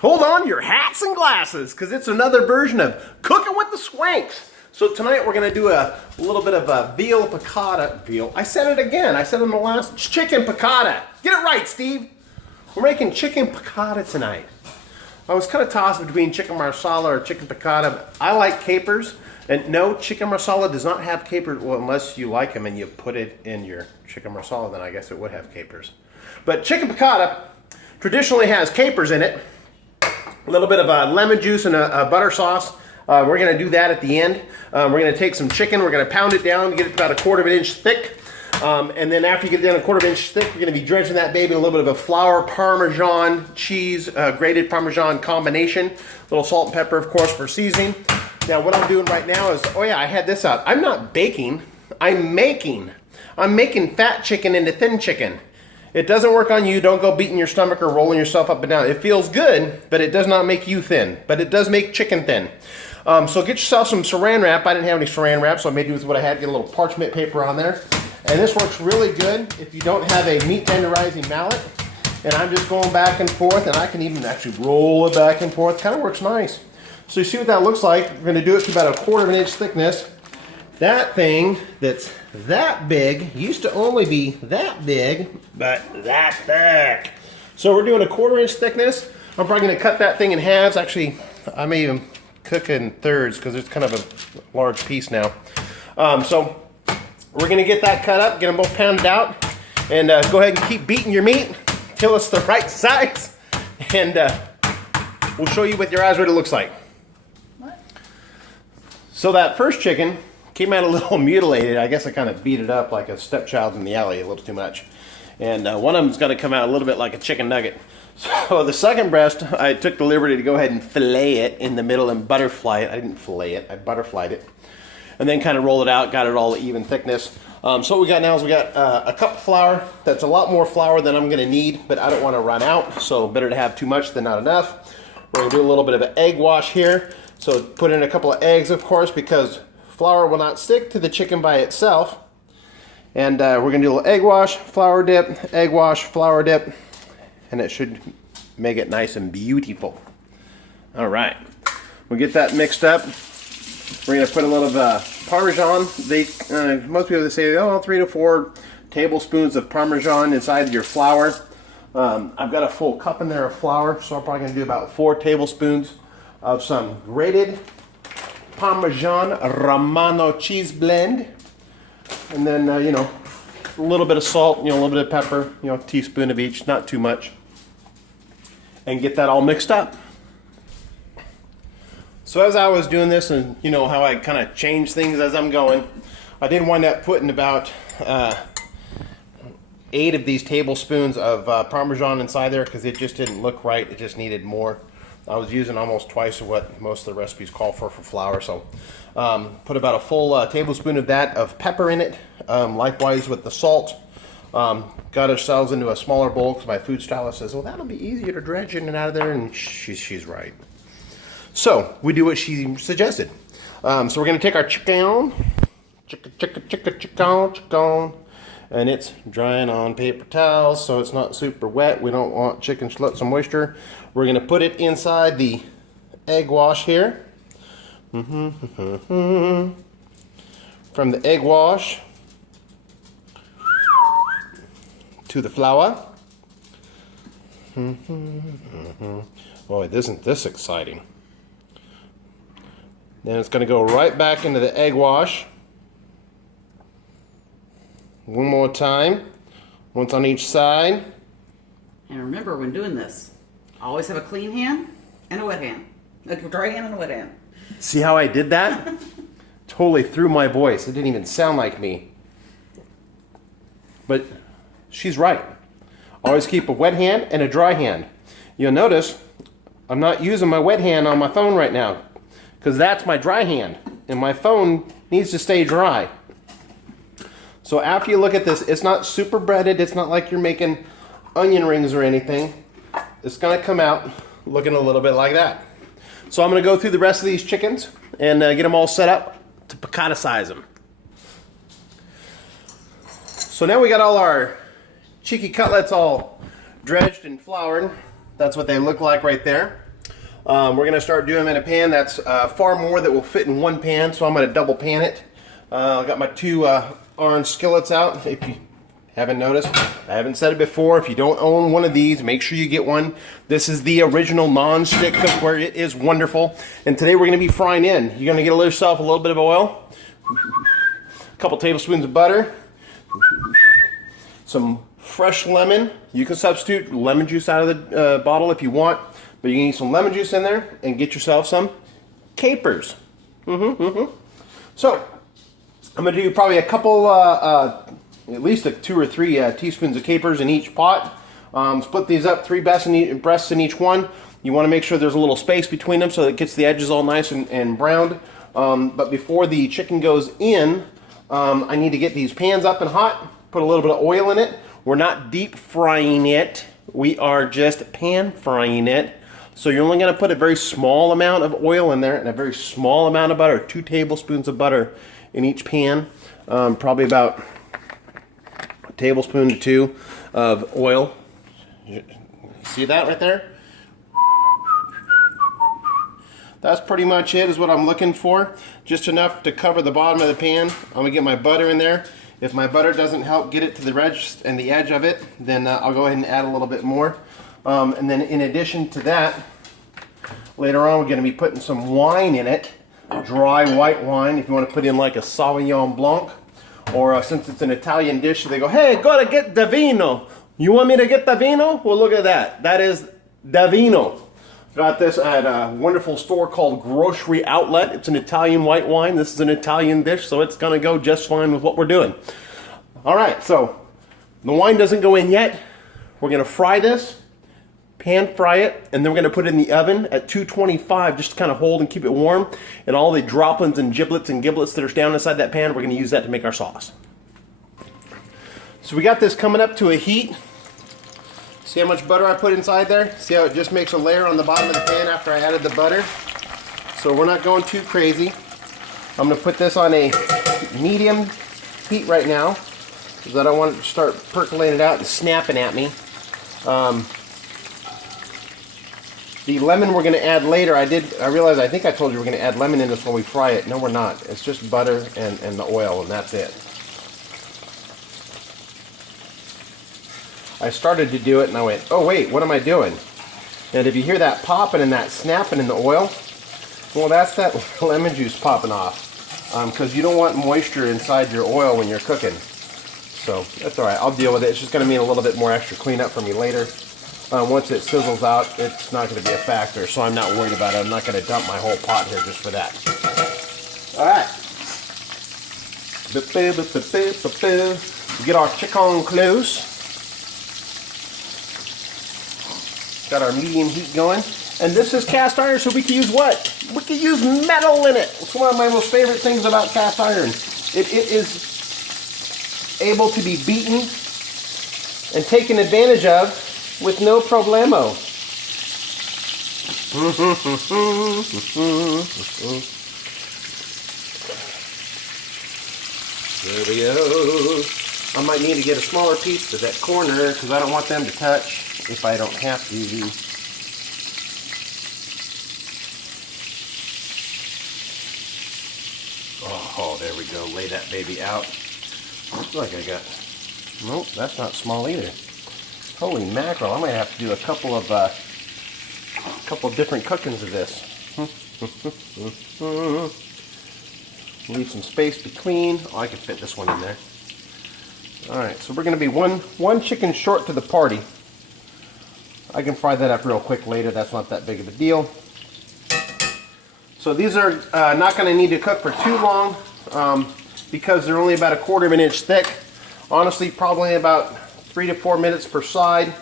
Hold on to your hats and glasses, because it's another version of Cooking with the Swanks. So tonight we're going to do a little bit of a veal piccata. Veal. I said it again. I said it in the last. Chicken piccata. Get it right, Steve. We're making chicken piccata tonight. I was kind of tossed between chicken marsala or chicken piccata. I like capers. And no, chicken marsala does not have capers. Well, unless you like them and you put it in your chicken marsala, then I guess it would have capers. But chicken piccata traditionally has capers in it. A little bit of lemon juice and a butter sauce. We're going to do that at the end. We're going to take some chicken. We're going to pound it down, get it about 1/4 inch thick. And then after you get it down 1/4 inch thick, we're going to be dredging that baby in a little bit of a flour, Parmesan, cheese, grated Parmesan combination. A little salt and pepper, of course, for seasoning. Now, what I'm doing right now is, oh yeah, I had this out. I'm not baking. I'm making fat chicken into thin chicken. It doesn't work on you. Don't go beating your stomach or rolling yourself up and down. It feels good, but it does not make you thin. But it does make chicken thin. So get yourself some saran wrap. I didn't have any saran wrap, so I made do with what I had. Get a little parchment paper on there. And this works really good if you don't have a meat tenderizing mallet. And I'm just going back and forth, and I can even actually roll it back and forth. Kind of works nice. So you see what that looks like. We're going to do it to about 1/4 inch thickness. That thing that's that big used to only be that big, but that thick. So we're doing 1/4 inch thickness. I'm probably going to cut that thing in halves. Actually, I may even cook it in thirds because it's kind of a large piece now. So we're going to get that cut up, get them both pounded out, and go ahead and keep beating your meat till it's the right size. And we'll show you with your eyes what it looks like. What? So that first chicken came out a little mutilated. I guess I kind of beat it up like a stepchild in the alley a little too much. And one of them's got to come out a little bit like a chicken nugget. So the second breast, I took the liberty to go ahead and fillet it in the middle and butterfly it. I didn't fillet it, I butterflied it. And then kind of roll it out, got it all even thickness. So what we got now is we got a cup of flour. That's a lot more flour than I'm going to need, but I don't want to run out, so better to have too much than not enough. We're going to do a little bit of an egg wash here. So put in a couple of eggs, of course, because flour will not stick to the chicken by itself. And we're going to do a little egg wash, flour dip, egg wash, flour dip, and it should make it nice and beautiful. All right, we'll get that mixed up. We're going to put a little Parmesan. Most people say, oh, 3 to 4 tablespoons of Parmesan inside your flour. I've got a full cup in there of flour, so I'm probably going to do about 4 tablespoons of some grated Parmesan Romano cheese blend. And then, you know, a little bit of salt, you know, a little bit of pepper, you know, a teaspoon of each, not too much. And get that all mixed up. So as I was doing this, and you know how I kind of change things as I'm going, I did wind up putting about 8 of these tablespoons of Parmesan inside there because it just didn't look right. It just needed more. I was using almost twice of what most of the recipes call for flour. So put about a full tablespoon of that of pepper in it. Likewise with the salt. Got ourselves into a smaller bowl because my food stylist says, well, that'll be easier to dredge in and out of there. And she's right. So we do what she suggested. So we're going to take our chicken, and it's drying on paper towels so it's not super wet. We don't want chicken to let some moisture. We're going to put it inside the egg wash here. From the egg wash to the flour. Boy, isn't this exciting. Then it's going to go right back into the egg wash. One more time. Once on each side. And remember, when doing this, always have a clean hand and a wet hand. A dry hand and a wet hand. See how I did that? Totally threw my voice. It didn't even sound like me. But she's right. Always keep a wet hand and a dry hand. You'll notice I'm not using my wet hand on my phone right now, because that's my dry hand, and my phone needs to stay dry. So after you look at this, it's not super breaded. It's not like you're making onion rings or anything. It's going to come out looking a little bit like that. So I'm going to go through the rest of these chickens and get them all set up to piccata size them. So now we got all our cheeky cutlets all dredged and floured. That's what they look like right there. We're going to start doing them in a pan that's far more that will fit in one pan, so I'm going to double pan it. I got my two orange skillets out. If you haven't noticed, I haven't said it before, if you don't own one of these, make sure you get one. This is the original non-stick cookware. It is wonderful. And today we're going to be frying in. You're going to get yourself a little bit of oil, a couple tablespoons of butter, some fresh lemon. You can substitute lemon juice out of the bottle if you want, but you need some lemon juice in there, and get yourself some capers. So I'm going to do probably a couple, at least 2 or 3 teaspoons of capers in each pot. Split these up, 3 breasts in each one. You want to make sure there's a little space between them so that it gets the edges all nice and browned. But before the chicken goes in, I need to get these pans up and hot, put a little bit of oil in it. We're not deep frying it, we are just pan frying it. So you're only going to put a very small amount of oil in there and a very small amount of butter, 2 tablespoons of butter in each pan. Probably about a tablespoon to 2 of oil. See that right there? That's pretty much it, is what I'm looking for. Just enough to cover the bottom of the pan. I'm going to get my butter in there. If my butter doesn't help get it to the edge and the edge of it, then I'll go ahead and add a little bit more. And then in addition to that, later on we're going to be putting some wine in it. Dry white wine, if you want to put in like a Sauvignon Blanc. Or since it's an Italian dish, they go, hey, gotta get the vino. You want me to get the vino? Well, look at that. That is the vino. Got this at a wonderful store called Grocery Outlet. It's an Italian white wine. This is an Italian dish, so it's going to go just fine with what we're doing. All right, so the wine doesn't go in yet. We're going to fry this, pan fry it, and then we're going to put it in the oven at 225 just to kind of hold and keep it warm. And all the droplings and giblets that are down inside that pan, we're going to use that to make our sauce. So we got this coming up to a heat. See how much butter I put inside there? See how it just makes a layer on the bottom of the pan after I added the butter? So we're not going too crazy. I'm going to put this on a medium heat right now because I don't want it to start percolating out and snapping at me. The lemon we're going to add later. I realized, I think I told you we're going to add lemon in this when we fry it. No, we're not. It's just butter and the oil, and that's it. I started to do it and I went, oh wait, what am I doing? And if you hear that popping and that snapping in the oil, well, that's that lemon juice popping off. Because you don't want moisture inside your oil when you're cooking. So that's alright, I'll deal with it. It's just going to mean a little bit more extra cleanup for me later. Once it sizzles out, it's not going to be a factor, so I'm not worried about it. I'm not going to dump my whole pot here just for that. Alright. We get our chicken close. Got our medium heat going. And this is cast iron, so we can use what? We can use metal in it. It's one of my most favorite things about cast iron. It is able to be beaten and taken advantage of with no problemo. There we go. I might need to get a smaller piece to that corner because I don't want them to touch if I don't have to. Oh, there we go. Lay that baby out. Looks like I got... Nope, that's not small either. Holy mackerel! I might have to do a couple of different cookings of this. Leave some space between. Oh, I can fit this one in there. All right, so we're going to be one chicken short to the party. I can fry that up real quick later. That's not that big of a deal. So these are not going to need to cook for too long because they're only about 1/4 of an inch thick. Honestly, probably about 3 to 4 minutes per side.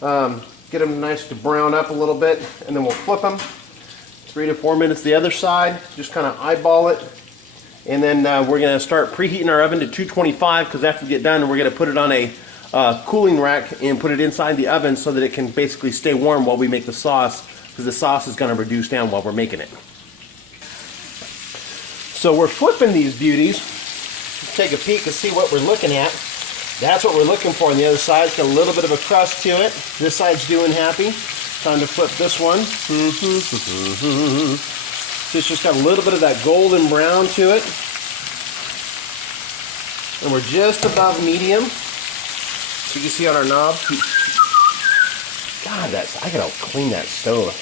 Get them nice to brown up a little bit, and then we'll flip them. 3 to 4 minutes the other side. Just kind of eyeball it. And then we're going to start preheating our oven to 225 because after we get done, we're going to put it on a cooling rack and put it inside the oven so that it can basically stay warm while we make the sauce, because the sauce is going to reduce down while we're making it. So we're flipping these beauties. Let's take a peek and see what we're looking at. That's what we're looking for on the other side. It's got a little bit of a crust to it. This side's doing happy. Time to flip this one. See, it's just got a little bit of that golden brown to it. And we're just above medium. So you can see on our knob. God, I gotta clean that stove.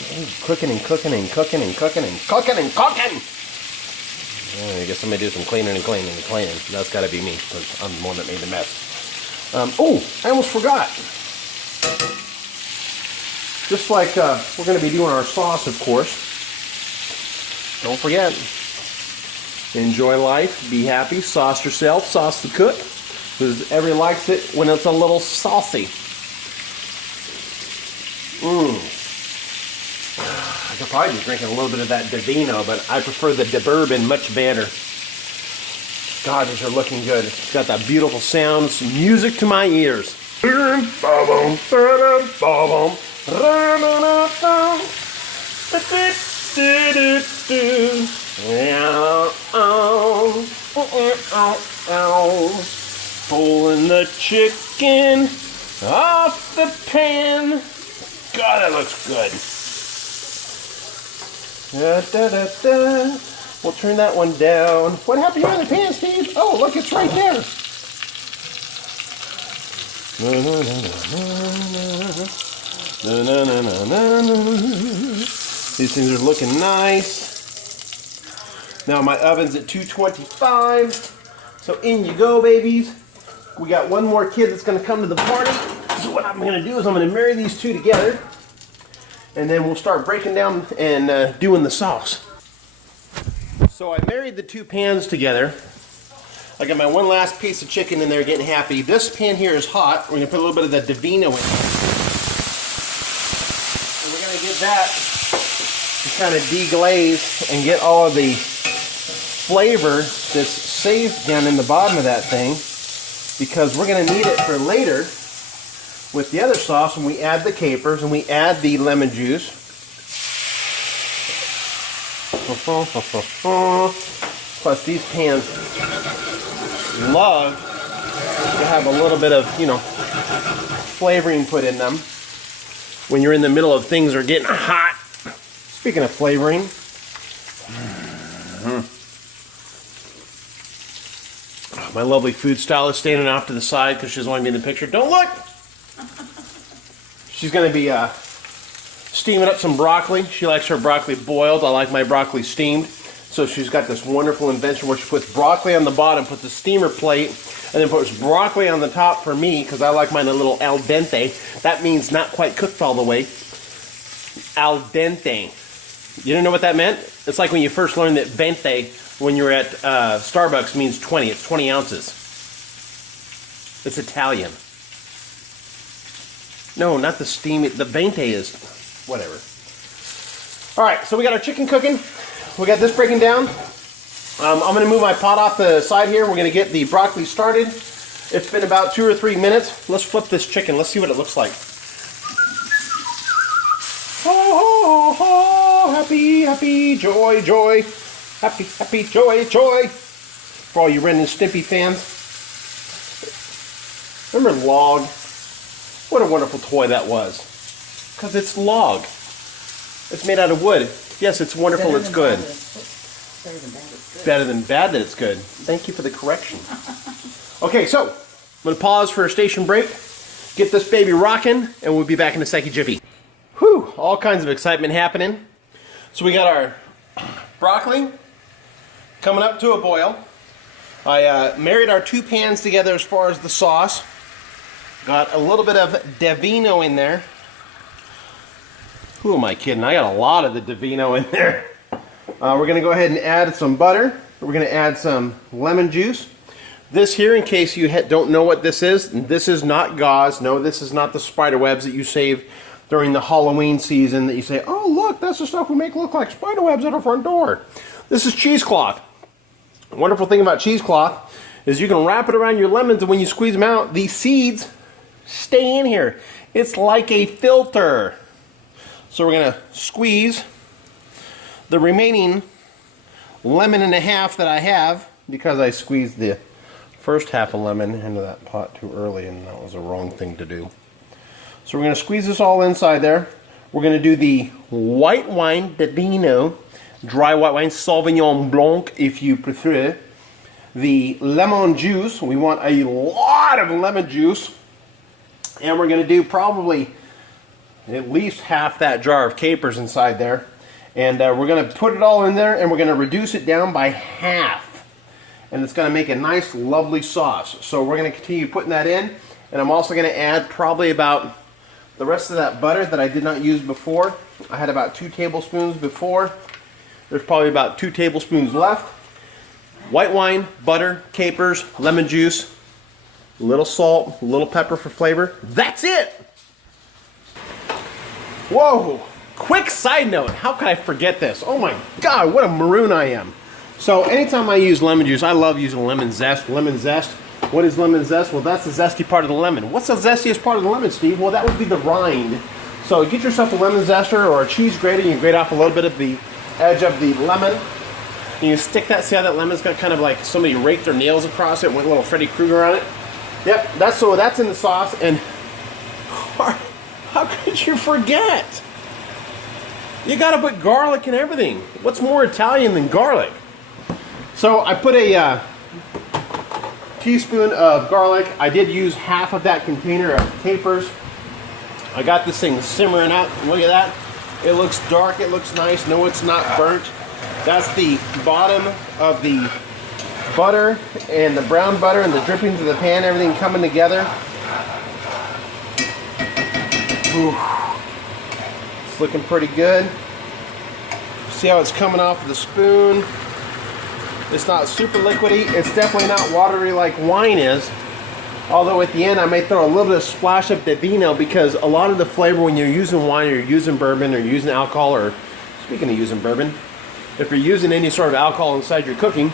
Cooking and cooking and cooking and cooking and cooking and cooking. I guess somebody do some cleaning and cleaning and cleaning. That's gotta be me, because I'm the one that made the mess. Oh, I almost forgot. Just like we're gonna be doing our sauce, of course. Don't forget. Enjoy life, be happy, sauce yourself, sauce the cook. Because everybody likes it when it's a little saucy. I could probably be drinking a little bit of that Divino, but I prefer the De Bourbon much better. God, these are looking good. It's got that beautiful sound, some music to my ears. Pulling the chicken off the pan. God, that looks good. Da, da, da, da. We'll turn that one down. What happened to your other pan, Steve? Oh, look, it's right there. These things are looking nice. Now my oven's at 225. So in you go, babies. We got one more kid that's going to come to the party. So what I'm going to do is I'm going to marry these two together. And then we'll start breaking down and doing the sauce. So I married the two pans together. I got my one last piece of chicken in there getting happy. This pan here is hot. We're going to put a little bit of the Divino in. And we're going to get that to kind of deglaze and get all of the flavor that's saved down in the bottom of that thing. Because we're going to need it for later with the other sauce when we add the capers and we add the lemon juice. Plus these pans love to have a little bit of, flavoring put in them when you're in the middle of things that are getting hot. Speaking of flavoring. My lovely food stylist standing off to the side because she doesn't want to be in the picture. Don't look! She's going to be steaming up some broccoli. She likes her broccoli boiled. I like my broccoli steamed. So she's got this wonderful invention where she puts broccoli on the bottom, puts a steamer plate, and then puts broccoli on the top for me because I like mine a little al dente. That means not quite cooked all the way. Al dente. You didn't know what that meant? It's like when you first learned that vente when you're at Starbucks means 20. It's 20 ounces. It's Italian. No, not the steam. The vente is whatever. All right, so we got our chicken cooking. We got this breaking down. I'm going to move my pot off the side here. We're going to get the broccoli started. It's been about 2 or 3 minutes. Let's flip this chicken. Let's see what it looks like. Ho, ho, ho, happy, happy, joy, joy. Happy, happy, joy, joy. For all you Ren and Stimpy fans. Remember Log? What a wonderful toy that was. Because it's log. It's made out of wood. Yes, it's wonderful, it's good. Better than bad that it's good. Thank you for the correction. Okay, so I'm going to pause for a station break, get this baby rocking, and we'll be back in a second jiffy. Whew, all kinds of excitement happening. So we got our broccoli coming up to a boil. I married our two pans together as far as the sauce. Got a little bit of Divino in there. Who am I kidding? I got a lot of the Divino in there. We're going to go ahead and add some butter. We're going to add some lemon juice. This here, in case you don't know what this is not gauze. No, this is not the spider webs that you save during the Halloween season that you say, oh look, that's the stuff we make look like spider webs at our front door. This is cheesecloth. The wonderful thing about cheesecloth is you can wrap it around your lemons, and when you squeeze them out, these seeds stay in here. It's like a filter. So we're going to squeeze the remaining lemon and a half that I have, because I squeezed the first half a lemon into that pot too early, and that was a wrong thing to do. So we're going to squeeze this all inside there. We're going to do the white wine, the Vino, dry white wine, Sauvignon Blanc if you prefer. The lemon juice, we want a lot of lemon juice. And we're going to do probably at least half that jar of capers inside there. And we're going to put it all in there and we're going to reduce it down by half. And it's going to make a nice, lovely sauce. So we're going to continue putting that in. And I'm also going to add probably about the rest of that butter that I did not use before. I had about 2 tablespoons before. There's probably about 2 tablespoons left. White wine, butter, capers, lemon juice, a little salt, a little pepper for flavor. That's it! Whoa! Quick side note, how could I forget this? Oh my God, what a maroon I am. So anytime I use lemon juice, I love using lemon zest. Lemon zest. What is lemon zest? Well, that's the zesty part of the lemon. What's the zestiest part of the lemon, Steve? Well, that would be the rind. So get yourself a lemon zester or a cheese grater. You can grate off a little bit of the edge of the lemon. And you stick that, see how that lemon's got kind of like somebody raked their nails across it with a little Freddy Krueger on it? Yep, that's in the sauce. And how could you forget? You gotta put garlic in everything. What's more Italian than garlic? So I put a teaspoon of garlic. I did use half of that container of capers. I got this thing simmering up. Look at that. It looks dark, it looks nice. No, it's not burnt. That's the bottom of the butter and the brown butter and the drippings of the pan, everything coming together. Ooh. It's looking pretty good. See how it's coming off of the spoon? It's not super liquidy. It's definitely not watery like wine is. Although at the end I may throw a little bit of splash of the vino because a lot of the flavor when you're using wine or you're using bourbon or you're using alcohol, or speaking of using bourbon, if you're using any sort of alcohol inside your cooking,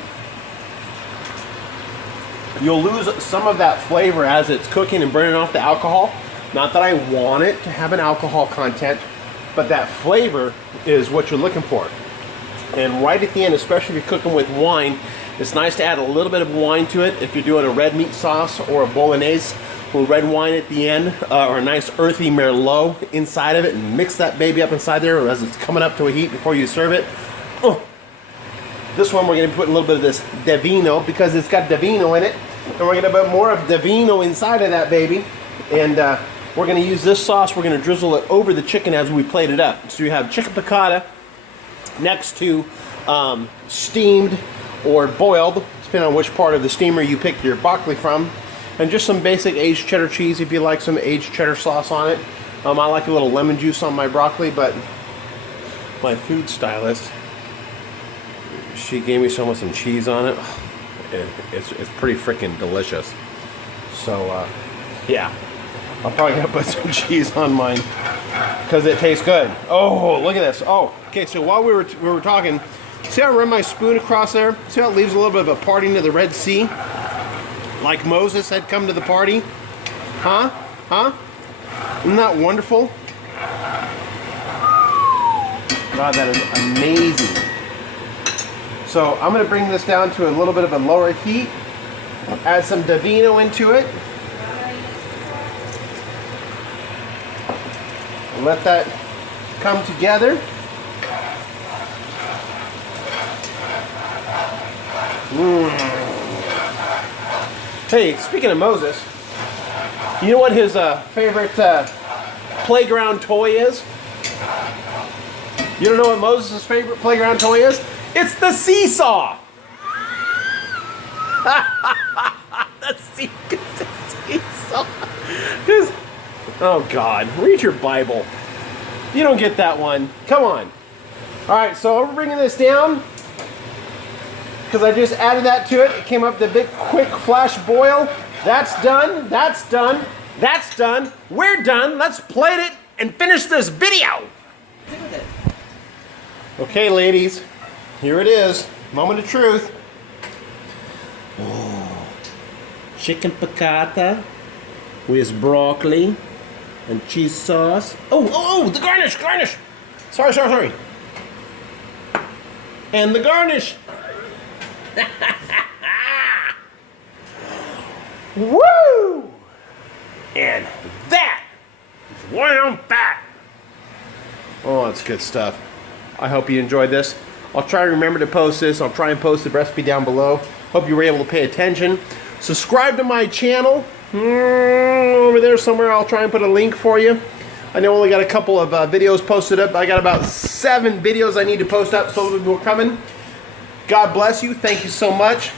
you'll lose some of that flavor as it's cooking and burning off the alcohol. Not that I want it to have an alcohol content, but that flavor is what you're looking for. And right at the end, especially if you're cooking with wine, it's nice to add a little bit of wine to it. If you're doing a red meat sauce or a bolognese with red wine at the end, or a nice earthy merlot inside of it, and mix that baby up inside there as it's coming up to a heat before you serve it. Oh. This one we're going to put a little bit of this Divino because it's got Divino in it. And we're going to put more of Divino inside of that baby. And we're going to use this sauce. We're going to drizzle it over the chicken as we plate it up. So you have chicken piccata next to steamed or boiled, depending on which part of the steamer you picked your broccoli from. And just some basic aged cheddar cheese if you like some aged cheddar sauce on it. I like a little lemon juice on my broccoli, but my food stylist, she gave me some with some cheese on it. It's pretty freaking delicious. So yeah, I'm probably gonna put some cheese on mine because it tastes good. Oh, look at this. Oh, okay. So while we were talking, see how I run my spoon across there? See how it leaves a little bit of a parting to the Red Sea, like Moses had come to the party? Huh? Huh? Isn't that wonderful? God, that is amazing. So I'm going to bring this down to a little bit of a lower heat. Add some Divino into it. Let that come together. Hey, speaking of Moses, you know what his favorite playground toy is? You don't know what Moses' favorite playground toy is? It's the seesaw! The seesaw. Oh God, read your Bible. You don't get that one. Come on. Alright, so we're bringing this down because I just added that to it. It came up to a big quick flash boil. That's done. That's done. That's done. We're done. Let's plate it and finish this video. Okay, ladies. Here it is. Moment of truth. Oh, chicken piccata with broccoli and cheese sauce. Oh, the garnish. Sorry. And the garnish. Woo! And that is why I'm fat. Oh, that's good stuff. I hope you enjoyed this. I'll try to remember to post this. I'll try and post the recipe down below. Hope you were able to pay attention. Subscribe to my channel. Over there somewhere, I'll try and put a link for you. I know I only got a couple of videos posted up. I got about 7 videos I need to post up, so we're coming. God bless you. Thank you so much.